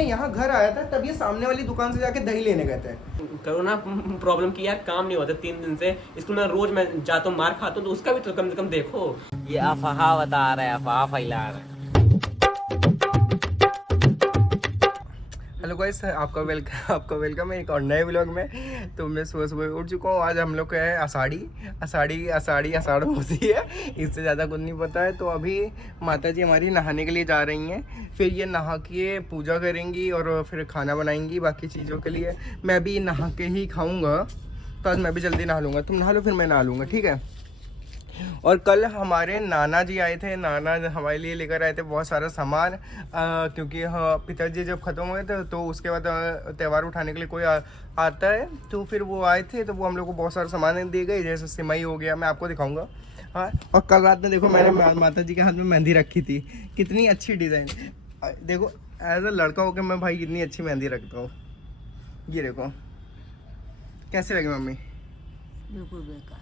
यहाँ घर आया था तब ये सामने वाली दुकान से जाके दही लेने गए थे। कोरोना प्रॉब्लम की यार काम नहीं होता 3 दिन से स्कूल में, रोज मैं जाता हूँ मार खाता हूँ, तो उसका भी तो कम से कम देखो। ये अफवाह बता रहा है, अफवाह फैला रहा है। हेलो गाइस, आपका वेलकम है एक और नए व्लॉग में। तो मैं सुबह सुबह उठ चुका हूँ। आज हम लोग का है आषाढ़ होती है, इससे ज़्यादा कुछ नहीं पता है। तो अभी माता जी हमारी नहाने के लिए जा रही हैं, फिर ये नहा के पूजा करेंगी और फिर खाना बनाएंगी बाकी चीज़ों के लिए। मैं भी नहा के ही खाऊँगा, तो आज मैं भी जल्दी नहा लूँगा। तुम नहा लो फिर मैं नहा लूँगा, ठीक है। और कल हमारे नाना जी आए थे, नाना हमारे लिए लेकर आए थे बहुत सारा सामान, क्योंकि पिताजी जब ख़त्म हुए थे तो उसके बाद त्यौहार उठाने के लिए कोई आता है, तो फिर वो आए थे, तो वो हम लोग को बहुत सारा सामान दे गए, जैसे सिमई हो गया, मैं आपको दिखाऊंगा। हाँ, और कल रात में देखो मैंने माता जी के हाथ में मेहंदी रखी थी, कितनी अच्छी डिज़ाइन। देखो एज अ लड़का होकर मैं भाई कितनी अच्छी मेहंदी रखता हूँ। ये देखो कैसे लगे मम्मी? बिल्कुल बेकार।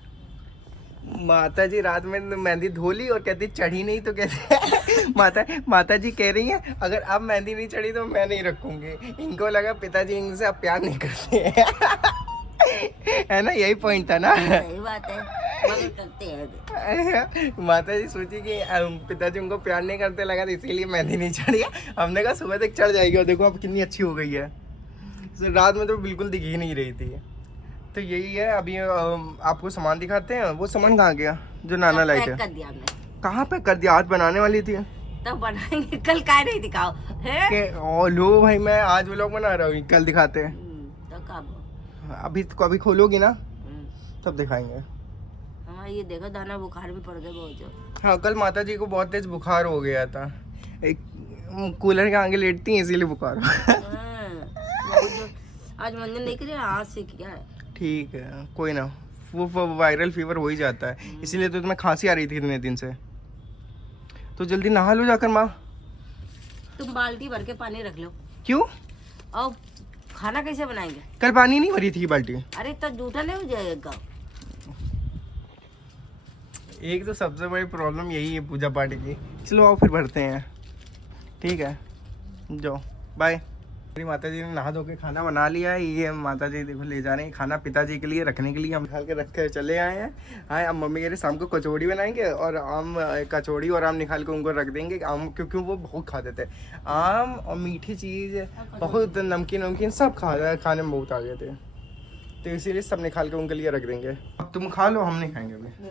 माता जी रात में मेहंदी धोली और कहती चढ़ी नहीं, तो कहते माता जी कह रही हैं अगर अब मेहंदी नहीं चढ़ी तो मैं नहीं रखूंगी। इनको लगा पिताजी इनसे अब प्यार नहीं करते हैं। है ना, यही पॉइंट था ना। सही बात है, मगर करते हैं। माता जी सोची कि पिताजी उनको प्यार नहीं करते, लगा तो इसीलिए मेहंदी नहीं चढ़ी। हमने कहा सुबह तक चढ़ जाएगी, और देखो अब कितनी अच्छी हो गई है। रात में तो बिल्कुल दिख ही नहीं रही थी। तो यही है। अभी आपको सामान दिखाते हैं। वो सामान कहाँ गया जो नाना लाए थे? कर दिया हमने। कहाँ पे कर दिया? आज बनाने वाली थी तब बनाएंगे, कल काय नहीं दिखाओ है? ओ लो भाई, मैं आज व्लॉग बना रहा हूँ, कल दिखाते हैं। तो कब? अभी खोलोगी ना तब दिखाएंगे। हाँ, ये देखो दाना बुखार में पड़ गए बहुत जो। हाँ, कल माता जी को बहुत तेज बुखार हो गया था, एक कूलर के आगे लेटती हैं इसीलिए बुखार। आज मंदिर नहीं करे, आज से किया है। ठीक है, कोई ना, वो वायरल फीवर हो ही जाता है, इसीलिए तो तुम्हें खांसी आ रही थी इतने दिन से। तो जल्दी नहा लो जाकर माँ। तुम बाल्टी भर के पानी रख लो। क्यों? और खाना कैसे बनाएंगे? कल पानी नहीं भरी थी बाल्टी। अरे तो जूठा नहीं हो जाएगा। एक तो सबसे बड़ी प्रॉब्लम यही है पूजा पाठ की। चलो आओ फिर भरते हैं, ठीक है, जाओ बाय। माता जी ने नहा धो के खाना बना लिया है। ये माता जी देखो ले जा रहे हैं खाना पिताजी के लिए रखने के लिए, हम निकाल के रख कर चले आए हैं। हाँ, अब मम्मी कह रही शाम को कचौड़ी बनाएंगे और आम, कचौड़ी और आम निकाल के उनको रख देंगे। आम क्योंकि वो बहुत खाते थे, आम और मीठी चीज़ बहुत, नमकीन सब खाने में बहुत आ गए थे, तो इसीलिए सब निकाल के उनके लिए रख देंगे। अब तुम खा लो, हम नहीं खाएंगे अभी।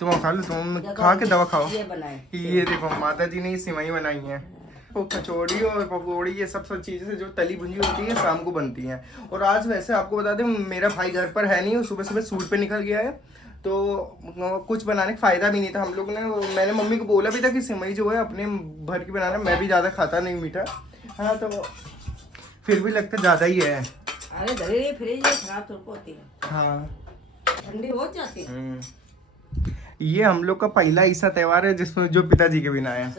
तुम खा लो, तुम खा के दवा खाओ। ये देखो माता जी ने सिवई बनाई है, वो कचौड़ी और पकौड़ी, ये सब चीज़ें जो तली भुंजी होती है शाम को बनती हैं। और आज वैसे आपको बता दें मेरा भाई घर पर है नहीं, वो सुबह सुबह सूट पे निकल गया है, तो कुछ बनाने का फ़ायदा भी नहीं था। हम लोग ने, मैंने मम्मी को बोला भी था कि सिमई जो है अपने भर की बनाना, मैं भी ज़्यादा खाता नहीं मीठा। हाँ, तो फिर भी लगता ज़्यादा ही है। अरे धीरे फ्रिज में खराब तो होती है। हाँ, ठंडी हो जाती है। ये हम लोग का पहला ऐसा त्यौहार है जिसमें जो पिताजी के बिना है।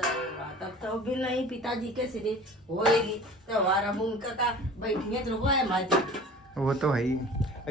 तब तो भी नहीं, पिताजी के सिर्फ होएगी त्योहार, अब उनका का बैठिए तो है माजी। वो तो है ही।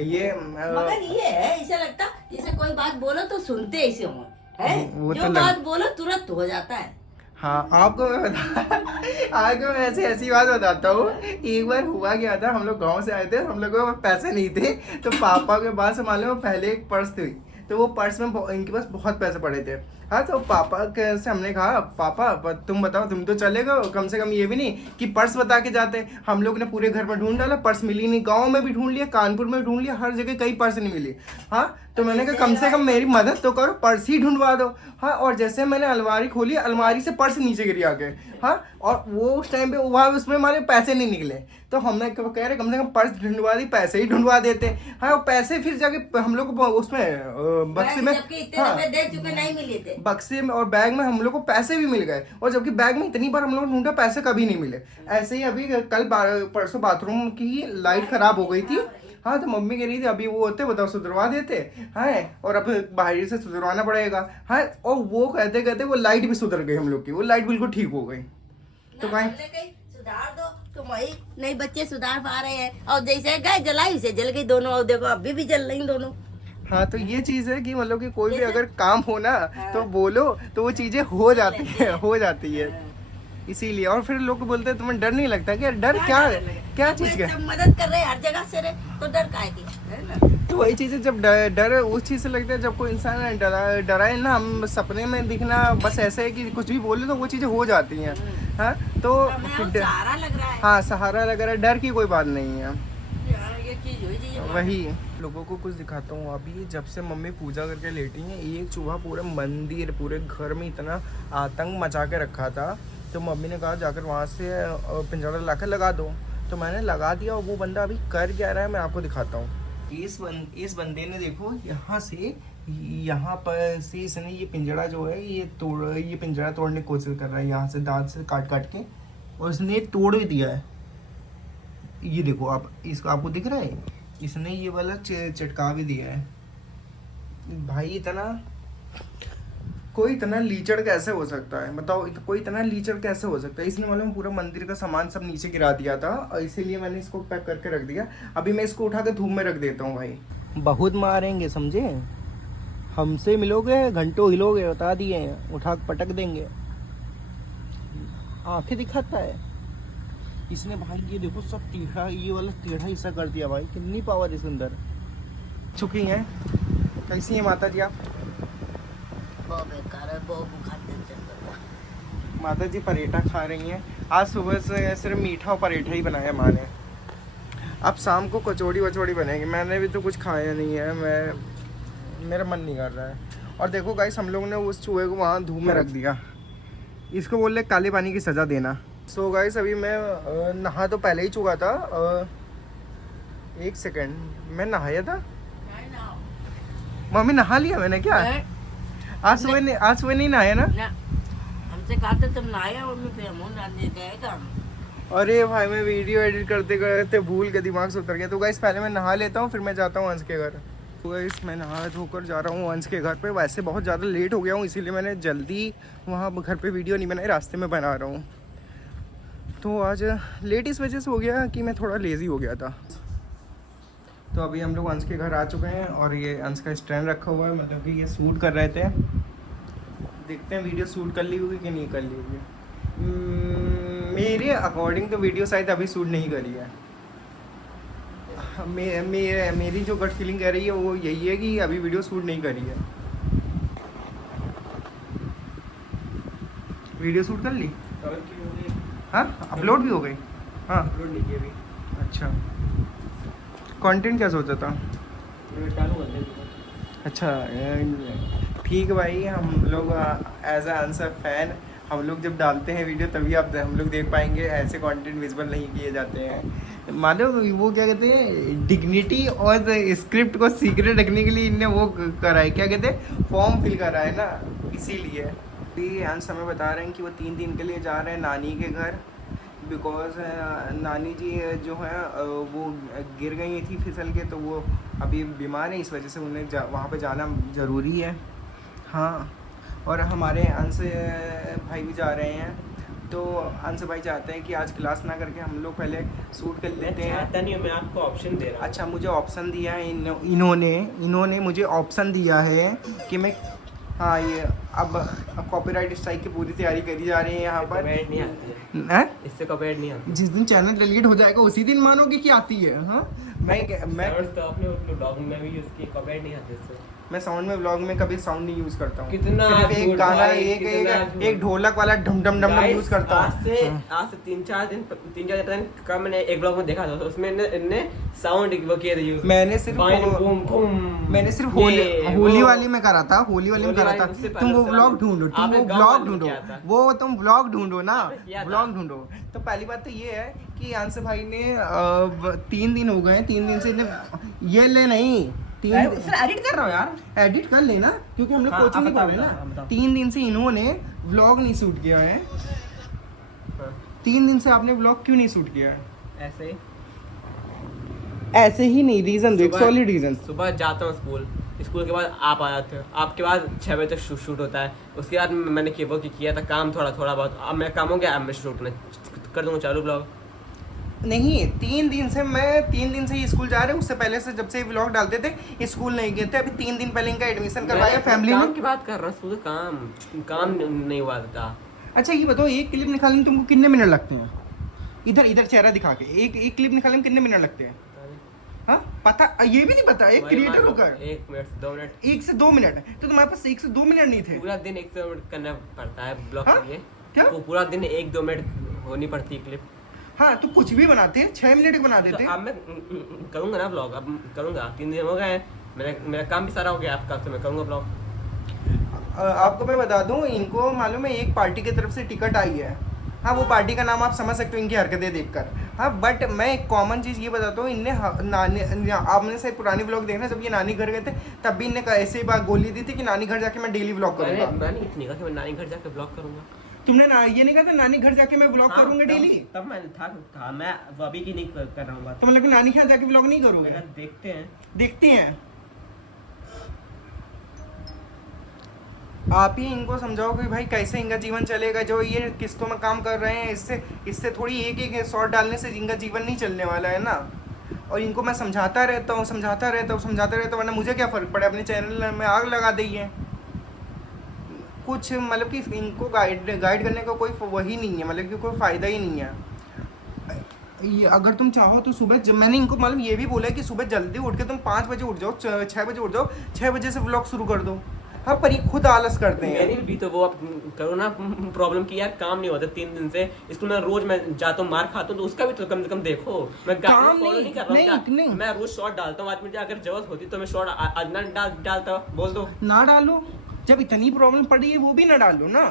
ये मगर ये है, ऐसा लगता जैसे कोई बात बोलो तो सुनते ऐसे हो है, जो तो बात बोलो तुरंत हो जाता है। हाँ, आपको मैं ऐसी ऐसी बात बताता हूँ। एक बार हुआ क्या था, हम लोग गांव से आए थे, हम लोग के पैसे नहीं थे, तो पापा के पास मालूम पहले एक पर्स थी, तो वो पर्स में इनके पास बहुत पैसे पड़े थे। हाँ, तो पापा से हमने कहा पापा तुम बताओ, तुम तो चले गए, कम से कम ये भी नहीं कि पर्स बता के जाते। हम लोग ने पूरे घर में ढूंढ डाला, पर्स मिली नहीं, गांव में भी ढूंढ लिया, कानपुर में ढूंढ लिया, हर जगह कई पर्स नहीं मिली। हाँ, तो मैंने कहा कम से कम मेरी मदद तो करो, पर्स ही ढूंढवा दो। हाँ, और जैसे मैंने अलमारी खोली, अलमारी से पर्स नीचे गिर आ गए। हाँ, और वो उस टाइम पे वहाँ उसमें हमारे पैसे नहीं निकले, तो हमने कह रहे कम से कम पर्स ढूंढवा दी, पैसे ही ढूंढवा देते। हाँ, वो पैसे फिर जाके हम लोग को उसमें बक्से में, हाँ, दे चुके नहीं मिले थे, बक्से में और बैग में हम लोग को पैसे भी मिल गए, और जबकि बैग में इतनी बार हम लोग ढूंढा पैसे कभी नहीं मिले। ऐसे ही अभी कल परसों बाथरूम की लाइट खराब हो गई थी। हाँ, तो मम्मी कह रही थी अभी वो होते बताओ सुधरवा देते हैं, और अब बाहर से सुधरवाना पड़ेगा। हाँ, और वो कहते कहते वो लाइट भी सुधर गई हम लोग की, वो लाइट बिल्कुल ठीक हो गई। तो भाई सुधार दो, तुम वही नहीं बच्चे सुधार पा रहे हैं, और जैसे गए जलाई से जल गई दोनों, और देखो अभी भी जल रही दोनों। हाँ, तो ये चीज़ है कि मतलब कि कोई भी अगर काम हो ना तो बोलो तो वो चीज़ें हो जाती है, हो जाती है। इसीलिए। और फिर लोग बोलते हैं तुम्हें डर नहीं लगता क्या? डर क्या चीज का? सब मदद कर रहे हैं हर जगह से रे, तो डर काहे की है ना? तो वही चीज़ है, जब डर उस चीज़ से लगता है जब कोई इंसान डराए ना। हम सपने में दिखना बस ऐसे है कि कुछ भी बोले तो वो चीज़ें हो जाती हैं। हाँ तो हमें अब सहारा लग रहा है। हाँ सहारा लग रहा है, डर की कोई बात नहीं है। यार ये चीज हुई जी वही लोगों को कुछ दिखाता हूँ। अभी जब से मम्मी पूजा करके लेटी हैं, एक चूहा पूरे मंदिर पूरे घर में इतना आतंक मचा के रखा था। तो मम्मी ने कहा जाकर वहाँ से पिंजरा ला कर लगा दो। तो मैंने लगा दिया और वो बंदा अभी कर क्या रहा है मैं आपको दिखाता हूँ। इस बंदे ने देखो यहाँ पर से इसने ये पिंजरा जो है ये पिंजरा तोड़ने की कोशिश कर रहा है, यहाँ से दांत से काट काट के, और इसने तोड़ भी दिया है। ये देखो आप, इसको आपको दिख रहा है, इसने ये वाला चटका भी दिया है। भाई इतना कोई इतना लीचड़ कैसे हो सकता है? बताओ कोई इतना लीचड़ कैसे हो सकता है? इसने मालूम पूरा मंदिर का सामान सब नीचे गिरा दिया था और इसीलिए मैंने इसको पैक करके रख दिया। अभी मैं इसको उठा के धूप में रख देता हूँ। भाई बहुत मारेंगे समझे, हमसे मिलोगे घंटों हिलोगे, बता दिए, उठा के पटक देंगे। आंखें दिखाता है इसने। भाई ये देखो सब टेढ़ा, ये वाला टेढ़ा हिस्सा कर दिया। भाई कितनी पावर इसके अंदर चुकी है। कैसी है माता जी आप? बहुत बेकार है, बहुत बुखार टेंशन कर रहा है। माता जी परेठा खा रही हैं। आज सुबह से सिर्फ मीठा और परेठा ही बनाया माँ ने। अब शाम को कचौड़ी वचौड़ी बनेगी। मैंने भी तो कुछ खाया नहीं है, मेरा मन नहीं कर रहा है। और देखो गाइस हम लोग ने उस चूहे को वहाँ धूप में रख दिया। इसको बोल रहे काले पानी की सज़ा देना। सो गाइस अभी मैं नहा तो पहले ही चुका था। 1 सेकेंड, मैं नहाया था? मम्मी नहा लिया मैंने क्या? आज सुबह नहीं नहाया ना? हमसे कहा था तुम नहाया और मैं फिर मुंह डालने गए काम। अरे भाई मैं वीडियो एडिट करते करते भूल के दिमाग से उतर गया। तो गाइस पहले मैं नहा लेता हूँ, फिर मैं जाता हूँ अंश के घर। तो गाइस मैं नहा धोकर जा रहा हूँ अंश के घर पे। वैसे बहुत ज़्यादा लेट हो गया हूँ, इसीलिए मैंने जल्दी वहाँ घर पे वीडियो नहीं बनाई, रास्ते में बना रहा हूँ। तो आज लेट इस वजह से हो गया कि मैं थोड़ा लेज़ी हो गया था। तो अभी हम लोग अंश के घर आ चुके हैं और ये अंश का स्टैंड रखा हुआ है, मतलब कि ये शूट कर रहे थे। देखते हैं वीडियो शूट कर ली होगी कि नहीं कर ली होगी। मेरे अकॉर्डिंग तो वीडियो शायद अभी शूट नहीं करी है। मेरी जो गट फीलिंग कह रही है वो यही है कि अभी वीडियो शूट नहीं करी है। वीडियो शूट कर ली? हाँ अपलोड भी हो गई? हाँ अपलोड नहीं की अभी। अच्छा कंटेंट क्या सोचा था? अच्छा ठीक है भाई। हम लोग एज अ आंसर फैन हम लोग जब डालते हैं वीडियो तभी हम लोग देख पाएंगे। ऐसे कंटेंट विजिबल नहीं किए जाते हैं। मालूम वो क्या कहते हैं, डिग्निटी और स्क्रिप्ट को सीक्रेट रखने के लिए इनने वो करा है, क्या कहते हैं, फॉर्म फिल करा है ना, इसीलिए। अभी अंश हमें बता रहे हैं कि वो 3 दिन के लिए जा रहे हैं नानी के घर। बिकॉज नानी जी जो है वो गिर गई थी फिसल के, तो वो अभी बीमार है, इस वजह से उन्हें वहाँ पे जाना ज़रूरी है। हाँ और हमारे अंश भाई भी जा रहे हैं। तो अंश भाई चाहते हैं कि आज क्लास ना करके हम लोग पहले शूट कर लेते हैं। चाहता नहीं हूँ, मैं आपको ऑप्शन दे रहा हूँ। अच्छा मुझे ऑप्शन दिया है इन्होंने मुझे ऑप्शन दिया है कि मैं, हाँ ये अब कॉपीराइट स्ट्राइक की पूरी तैयारी करी जा रही है यहाँ पर। कॉपीराइट नहीं आती है। हैं? इससे कॉपीराइट नहीं आती। जिस दिन चैनल डिलीट हो जाएगा उसी दिन मानोगे कि आती है। हाँ मैं तो अपने ब्लॉग में भी उसकी कॉपीराइट नहीं आती इससे। मैं साउंड में व्लॉग में कभी साउंड नहीं यूज करता हूँ। कितना सिर्फ एक झूठ गाना भाई, एक ढोलक वाला ढम ढम ढम यूज करता हूँ। आज से 3-4 दिन का मैंने एक ब्लॉग में देखा था, तो उसमें इनने साउंड वो किए थे यूज। मैंने सिर्फ होली वाली में करा था, होली वाली में करा था। तुम वो व्लॉग ढूंढो, वो तुम व्लॉग ढूंढो ना, व्लॉग ढूंढो। तो पहली बात तो ये है कि अंश भाई ने 3 दिन हो गए, 3 दिन से ये ले नहीं एडिट कर रहा हूँ यार, एडिट कर लेना क्योंकि हम लोग कोचिंग नहीं कर रहे ना। 3 दिन से इन्होंने व्लॉग नहीं शूट किया है। 3 दिन से आपने व्लॉग क्यों नहीं शूट किया है? ऐसे ही नहीं, रीजन देख, सॉलिड रीजन। सुबह जाता हूँ स्कूल के बाद आप आ जाते हो, आपके बाद 6 बजे तक शूट होता है। उसके बाद मैंने किया था काम थोड़ा बहुत। अब मेरा काम हो गया, अब मैं शूट कर दूँगा चालू ब्लॉग। नहीं 3 दिन से ही स्कूल जा रहे हैं। उससे पहले से जब से व्लॉग डालते थे स्कूल नहीं गए थे। अभी 3 दिन पहले इनका एडमिशन करवाया फैमिली में। काम की बात कर रहा हूँ, काम नहीं हुआ था। अच्छा ये बताओ, एक क्लिप निकालने में तुमको कितने मिनट लगते हैं? इधर इधर चेहरा दिखा के एक क्लिप निकालने में कितने मिनट लगते हैं? हाँ पता, ये भी नहीं पता, एक क्रिएटर होकर 1 मिनट से 2 मिनट 1 से 2 मिनट, तो तुम्हारे पास 1 से 2 मिनट नहीं थे? पूरा दिन 1 से 2 मिनट करना पड़ता है ब्लॉग हाँ? के लिए। क्या? तो पूरा दिन 1-2 मिनट होनी पड़ती है क्लिप। हाँ तो कुछ भी बनाते हैं, 6 मिनट बना तो देते हैं। अब मैं करूँगा ना ब्लॉग, अब करूँगा। 3 दिन हो गए हैं, मेरा काम भी सारा हो गया, आपका, तो मैं करूँगा ब्लॉग। आपको मैं बता दूं, इनको मालूम है एक पार्टी की तरफ से टिकट आई है। हाँ वो पार्टी का नाम आप समझ सकते हो इनकी हरकतें देखकर। हाँ बट मैं एक कॉमन चीज़ ये बताता हूँ, इनने नानी, आपने से पुरानी व्लॉग देखना, जब ये नानी घर गए थे तब भी इनने ऐसे ही बात गोली दी थी कि नानी घर जाके मैं डेली व्लॉग करूँगा। मैंने इतनी कहा कि मैं नानी घर जाकर ब्लॉग करूँगा। तुमने ये नहीं कहा था नानी घर जाके मैं व्लॉग करूँगा डेली? तब मैं था मैं वो अभी की नहीं कर रहा हूँ बात। तो मतलब नानी घर जाके व्लॉग नहीं करोगे? देखते हैं। देखते हैं। आप ही इनको समझाओ कि भाई कैसे इनका जीवन चलेगा, जो ये किस्तों में काम कर रहे हैं, इससे थोड़ी एक शॉट डालने से इनका जीवन नहीं चलने वाला है ना। और इनको मैं समझाता रहता हूँ, वरना मुझे क्या फ़र्क पड़े, अपने चैनल में आग लगा दीजिए। कुछ मतलब कि इनको गाइड करने का कोई वही नहीं है, मतलब कि कोई फ़ायदा ही नहीं है। ये अगर तुम चाहो तो सुबह, मैंने इनको मालूम ये भी बोला है कि सुबह जल्दी उठ के तुम 5 बजे उठ जाओ, 6 बजे उठ जाओ, 6 बजे से व्लॉग शुरू कर दो। हाँ पर ये खुद आलस करते हैं। मेरी भी तो वो अब करो ना प्रॉब्लम की यार, काम नहीं होता 3 दिन से। स्कूल में रोज मैं जाता हूँ, मार खाता हूँ, तो उसका भी तो कम से कम देखो। मैं काम फॉलो नहीं कर रहा हूँ। नहीं। मैं रोज शॉर्ट डालता हूँ, आज मुझे अगर जरूरत होती तो मैं शॉर्ट आज ना डालता, बोल दो ना डालो, जब इतनी प्रॉब्लम पड़ी है वो भी ना डालो ना।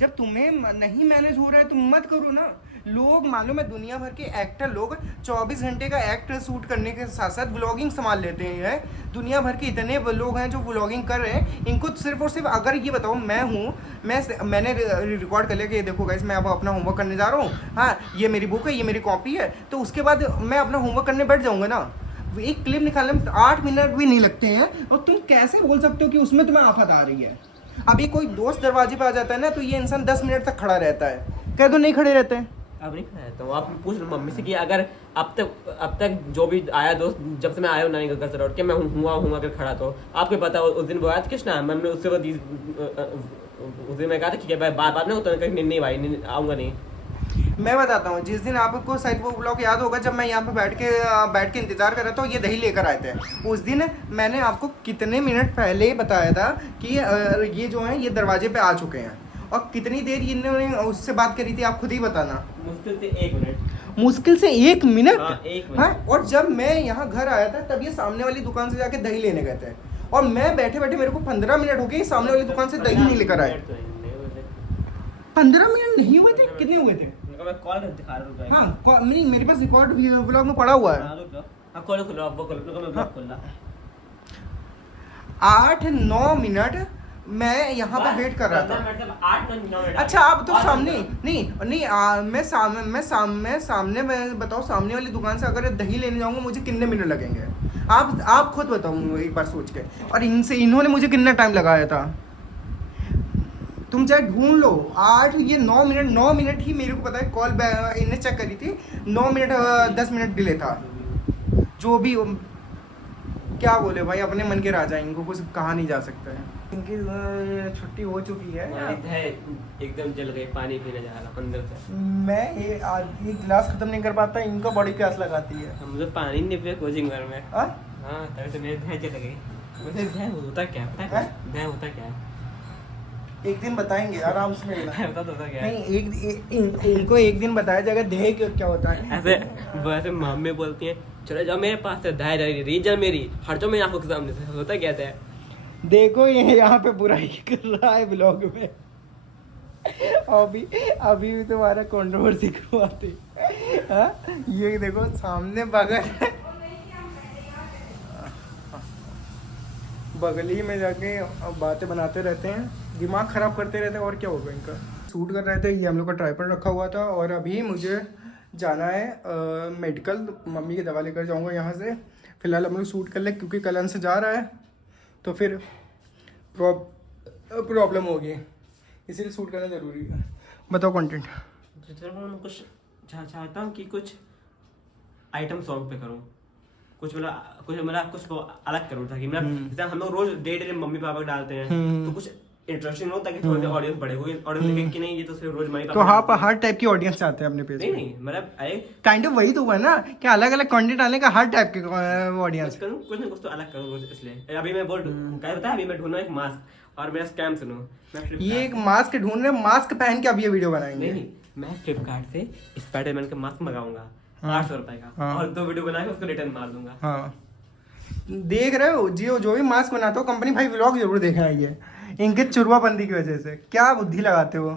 जब तुम्हें नहीं मैनेज हो रहा है तुम मत करो ना। लोग मालूम है दुनिया भर के एक्टर लोग 24 घंटे का एक्ट शूट करने के साथ साथ व्लॉगिंग संभाल लेते हैं। दुनिया भर के इतने लोग हैं जो व्लॉगिंग कर रहे हैं। इनको सिर्फ और सिर्फ अगर ये बताओ, मैंने रिकॉर्ड कर लिया कि देखो गाइस मैं अब अपना होमवर्क करने जा रहा हूँ, हाँ ये मेरी बुक है, ये मेरी कॉपी है, तो उसके बाद मैं अपना होमवर्क करने बैठ जाऊँगा ना। एक क्लिप निकालने में 8 मिनट भी नहीं लगते हैं, और तुम कैसे बोल सकते हो कि उसमें तुम्हें आफत आ रही है? अभी कोई दोस्त दरवाजे पे आ जाता है ना, तो ये इंसान 10 मिनट तक खड़ा रहता है। कह दो नहीं खड़े रहते हैं। अब नहीं खड़ा रहता हूँ। आप पूछ लो मम्मी से कि अगर अब तक जो भी आया दोस्त, जब से मैं आया हूँ नानी घर से लौट के, मैं हुआ अगर खड़ा, तो आपको पता उस दिन वो आया था कृष्णा, मैंने उससे उस दिन मैं कहा था कि भाई बाद में होता है, नहीं भाई नहीं आऊँगा नहीं। मैं बताता हूँ, जिस दिन आपको शायद वो ब्लॉग याद होगा, जब मैं यहाँ पे बैठ के इंतजार कर रहा था, ये दही लेकर आए थे। उस दिन मैंने आपको कितने मिनट पहले बताया था कि ये जो है ये दरवाजे पे आ चुके हैं, और कितनी देर इन्होंने उससे बात करी थी आप खुद ही बताना। मुश्किल से 1 मिनट। मुश्किल से 1 मिनट? हाँ, 1 मिनट। हाँ, और जब मैं यहाँ घर आया था तब ये सामने वाली दुकान से जाके दही लेने गए थे, और मैं बैठे बैठे मेरे को 15 मिनट हो गए, सामने वाली दुकान से दही नहीं लेकर आए। 15 मिनट नहीं हुए थे? कितने हुए थे? मैं कॉल कर दिखा रहा हूँ। हाँ नहीं, मेरे पास रिकॉर्ड व्लॉग में पड़ा हुआ है। हाँ कॉल खुलो, आप वो खोलो, मैं ब्लॉग खोल रहा। 8-9 मिनट मैं यहाँ पे वेट कर रहा था। 8-9 मिनट। अच्छा आप तो सामने नहीं, मैं सामने मैं बताओ, सामने वाली दुकान से अगर दही लेने जाऊंगा मुझे कितने मिनट लगेंगे? आप खुद बताओ एक बार सोच के। और इन्होंने मुझे कितना टाइम लगाया था? तुम चाहे ढूंढ लो। 9 मिनट ही मेरे को पता है, कॉल इन्हें चेक करी थी, 9 मिनट 10 मिनट डिले था। जो भी क्या बोले भाई, अपने मन के राजा, इनको कुछ कहा नहीं जा सकता है। इनकी छुट्टी हो चुकी है। एकदम जल गए, पानी पीने जा रहा अंदर से। मैं एक गिलास खत्म नहीं कर पाता, इनको बड़ी प्यास लगाती है। हम तो पानी नहीं पिए कोचिंग घर में। हाँ तभी तो मेरे धै चले गई। मुझे धै होता क्या पता है? धै होता क्या है? एक दिन बताएंगे, आराम से मिलना। होता क्या है? नहीं, इनको एक दिन बताया जाएगा देह क्या होता है। वैसे मम्मी बोलती है चलो जाओ मेरे पास से, धै रीजन मेरी हट जाओ मेरी आंखों के सामने से। होता क्या है? देखो ये यहाँ पे बुराई कर रहा है ब्लॉग में। अभी भी तुम्हारा कंट्रोवर्सी करवाते। हाँ ये देखो सामने बगली में जाके बातें बनाते रहते हैं, दिमाग खराब करते रहते हैं, और क्या होगा इनका। शूट कर रहे थे, ये हम लोग का ट्राइपॉड रखा हुआ था, और अभी मुझे जाना है मेडिकल, मम्मी की दवा लेकर जाऊंगा यहाँ से। फिलहाल हम लोग शूट कर ले, क्योंकि कल अंश जा रहा है तो फिर प्रॉब्लम होगी, इसीलिए शूट करना ज़रूरी है। बताओ कंटेंट। कुछ चाहता हूँ कि कुछ आइटम सॉन्ग पे करूँ, कुछ अलग करूँ, ताकि जैसे हम लोग रोज डे मम्मी पापा डालते हैं, तो कुछ इंटरेस्टिंग हो, ताकि थोड़ी ऑडियंस बढ़े, कोई ऑडियंस देखे कि नहीं ये तो सिर्फ रोज मनी तो आप हर टाइप की ऑडियंस चाहते हैं अपने पेज नहीं पे? नहीं मतलब अरे काइंड ऑफ वही तो हुआ ना कि अलग अलग कंटेंट डालने का, हर टाइप के ऑडियंस। करूँ कुछ ना कुछ तो अलग करूँ रोज, इसलिए अभी मैं बोल क्या पता है, अभी मैं ढूंढ रहा हूँ एक मास्क, और मेरा स्कैम सुनो, मैं ये एक मास्क ढूंढ रहे, मास्क पहन के अब ये वीडियो बनाएंगे। नहीं मैं फ्लिपकार्ट से स्पाइडरमैन का मास्क मंगाऊंगा 800 रुपए का, हाँ। और 2 वीडियो बना के उसको रिटर्न मार दूंगा। हाँ देख रहे हो जो भी मास्क बनाते हो कंपनी भाई, व्लॉग जरूर देखना है ये इनके चुरवाबंदी की वजह से, क्या बुद्धि लगाते हो।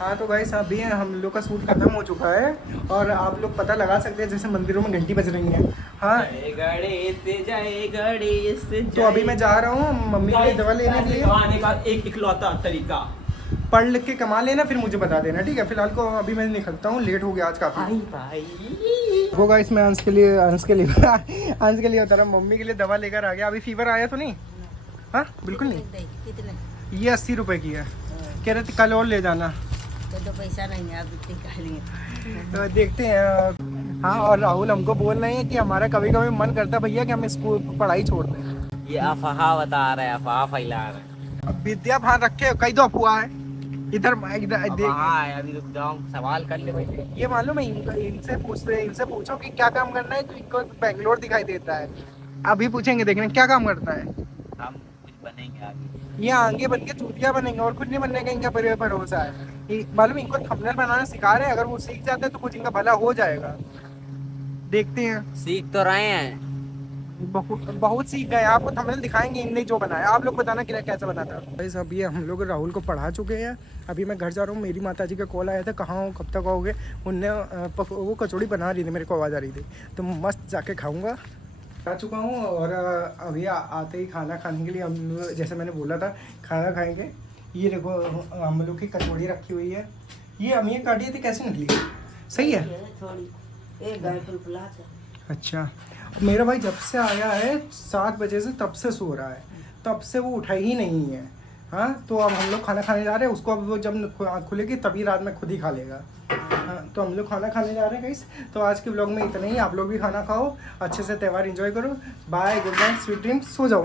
हाँ तो गाइस अभी हम लोग का शूट खत्म हो चुका है, और आप लोग पता लगा सकते हैं जैसे मंदिरों में घंटी बज रही है। हाँ तो अभी मैं जा रहा हूँ मम्मी के लिए दवा लेने के लिए। कमाने का एक इकलौता तरीका, पढ़ लिख के कमा लेना, फिर मुझे बता देना, ठीक है। फिलहाल को अभी मैं निकलता हूँ, लेट हो गया आज काफी। वो गाइस मैं अंश के लिए बता रहा हूँ, मम्मी के लिए दवा लेकर आ गया। अभी फीवर आया तो नहीं? हाँ बिल्कुल नहीं। कितने? ये 80 रुपए की है, कह रहे थे कल और ले जाना। तो पैसा नहीं है, आप इतनी खा लिए। तो देखते हैं। हाँ और राहुल हमको बोल रहे हैं कि हमारा कभी कभी मन करता है भैया कि हम स्कूल पढ़ाई छोड़ दें। ये अफवाह बता रहे हैं, अफवाह फैला रहे हैं। अब विद्या भान रखे, कई तो अफवाह है इधर देख। हाँ अभी रुक जाओ, सवाल कर ले भाई। ये मालूम है इनसे पूछो कि क्या काम करना है, तो इनको बेंगलोर दिखाई देता है। अभी पूछेंगे, देखने क्या काम करता है। हम कुछ बनेंगे आगे। ये आगे बन के चूतिया बनेंगे और कुछ नहीं बनने का इनका भरोसा है। मालूम इनको थंबनेल बनाना सिखा रहे हैं, अगर वो सीख जाते हैं तो कुछ इनका भला हो जाएगा। देखते हैं, सीख तो रहे हैं। बहुत सीख गए। आपको थंबनेल दिखाएंगे इनने जो बनाया, आप लोग बताना कि कैसे बनाता है। भाई साहब ये हम लोग राहुल को पढ़ा चुके हैं, अभी मैं घर जा रहा हूँ। मेरी माताजी का कॉल आया था, कहाँ हो कब तक आओगे। उनने वो कचौड़ी बना रही थी, मेरे को आवाज़ आ रही थी, तो मस्त जाके खाऊंगा। आ चुका हूँ और अभी आते ही खाना खाने के लिए हम लोग, जैसे मैंने बोला था खाना खाएंगे। ये देखो हम लोग की कचौड़ी रखी हुई है, ये हम ये काटी थी, कैसी निकली? सही है थोड़ी एक गाय फुलफुला था। अच्छा मेरा भाई जब से आया है 7 बजे से, तब से सो रहा है, तब से वो उठा ही नहीं है। हाँ तो अब हम लोग खाना खाने जा रहे हैं, उसको अब वो जब आँख खुलेगी तभी रात में खुद ही खा लेगा। हाँ तो हम लोग खाना खाने जा रहे हैं गाइस। तो आज के व्लॉग में इतना ही, आप लोग भी खाना खाओ, अच्छे से त्यौहार एंजॉय करो। Bye, good night, sweet dreams, सो जाओ।